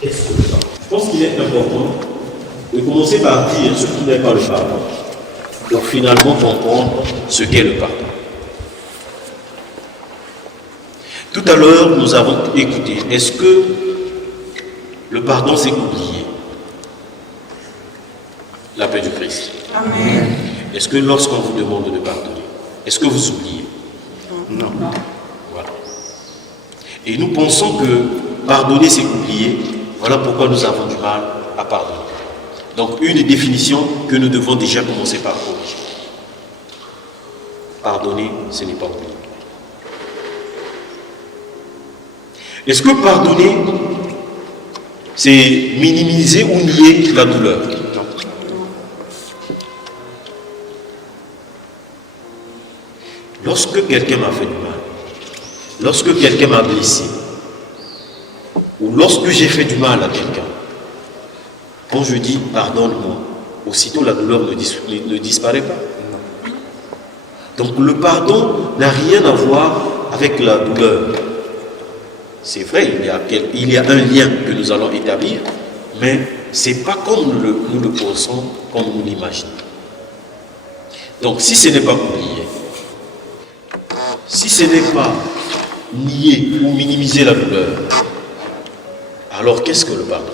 Qu'est-ce que le pardon? Je pense qu'il est important de commencer par dire ce qui n'est pas le pardon, pour finalement comprendre ce qu'est le pardon. Tout à l'heure, nous avons écouté, est-ce que le pardon c'est oublier la paix du Christ? Amen. Est-ce que lorsqu'on vous demande de pardonner, est-ce que vous oubliez? Non. Voilà. Et nous pensons que pardonner c'est oublier. Voilà pourquoi nous avons du mal à pardonner. Donc une définition que nous devons déjà commencer par corriger. Pardonner, ce n'est pas oublier. Est-ce que pardonner, c'est minimiser ou nier la douleur? Lorsque quelqu'un m'a fait du mal, lorsque quelqu'un m'a blessé, ou lorsque j'ai fait du mal à quelqu'un, quand je dis pardonne-moi, aussitôt la douleur ne disparaît pas. Donc le pardon n'a rien à voir avec la douleur. C'est vrai, il y a un lien que nous allons établir, mais ce n'est pas comme nous le pensons, comme nous l'imaginons. Donc si ce n'est pas oublier, si ce n'est pas nier ou minimiser la douleur, alors qu'est-ce que le pardon?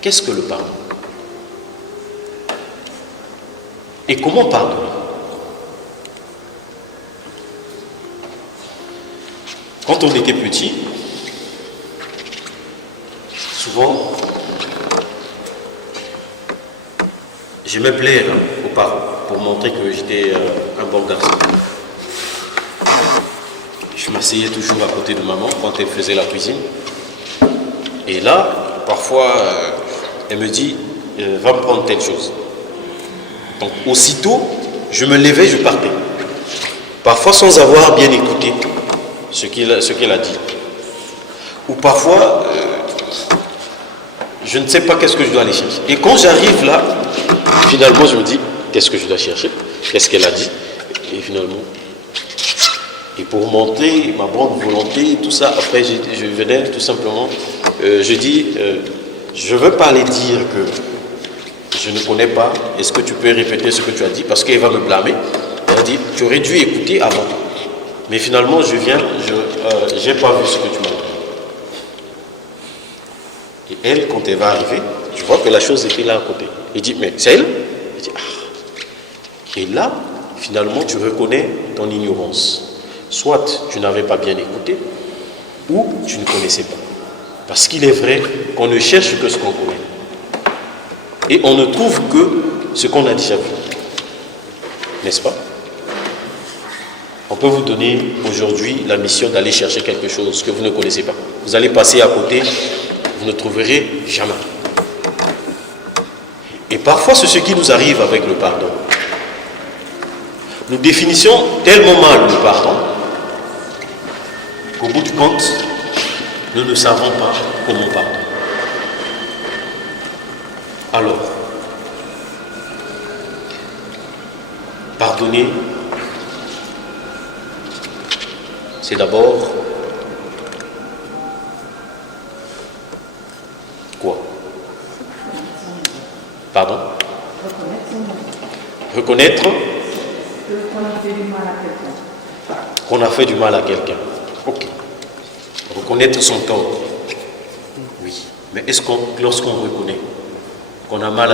Qu'est-ce que le pardon? Et comment pardonner? Quand on était petit, souvent, j'aimais plaire aux parents pour montrer que j'étais un bon garçon. Je m'asseyais toujours à côté de maman quand elle faisait la cuisine. Et là, parfois, elle me dit, va me prendre telle chose. Donc, aussitôt, je me levais, je partais. Parfois sans avoir bien écouté ce qu'elle a dit. Ou parfois, je ne sais pas qu'est-ce que je dois aller chercher. Et quand j'arrive là, finalement, je me dis, qu'est-ce que je dois chercher? Qu'est-ce qu'elle a dit? Et finalement, et pour montrer ma bonne volonté, tout ça, après, je venais tout simplement, je dis, je ne veux pas aller dire que je ne connais pas, est-ce que tu peux répéter ce que tu as dit? Parce qu'elle va me blâmer. Elle a dit, tu aurais dû écouter avant. Mais finalement, je viens, je n'ai pas vu ce que tu m'as dit. Et elle, quand elle va arriver, je vois que la chose était là à côté. Il dit, mais c'est elle? Il dit, ah. Et là, finalement, tu reconnais ton ignorance. Soit tu n'avais pas bien écouté, ou tu ne connaissais pas. Parce qu'il est vrai qu'on ne cherche que ce qu'on connaît. Et on ne trouve que ce qu'on a déjà vu. N'est-ce pas? On peut vous donner aujourd'hui la mission d'aller chercher quelque chose que vous ne connaissez pas. Vous allez passer à côté, vous ne trouverez jamais. Et parfois, c'est ce qui nous arrive avec le pardon. Nous définissons tellement mal le pardon qu'au bout du compte, nous ne savons pas comment pardonner. Alors, pardonner, c'est d'abord quoi? Pardon? Reconnaître Qu'on a fait du mal à quelqu'un. Qu'on a fait du mal à quelqu'un. Ok. Reconnaître son tort. Oui. Mais est-ce qu'on, lorsqu'on reconnaît qu'on a mal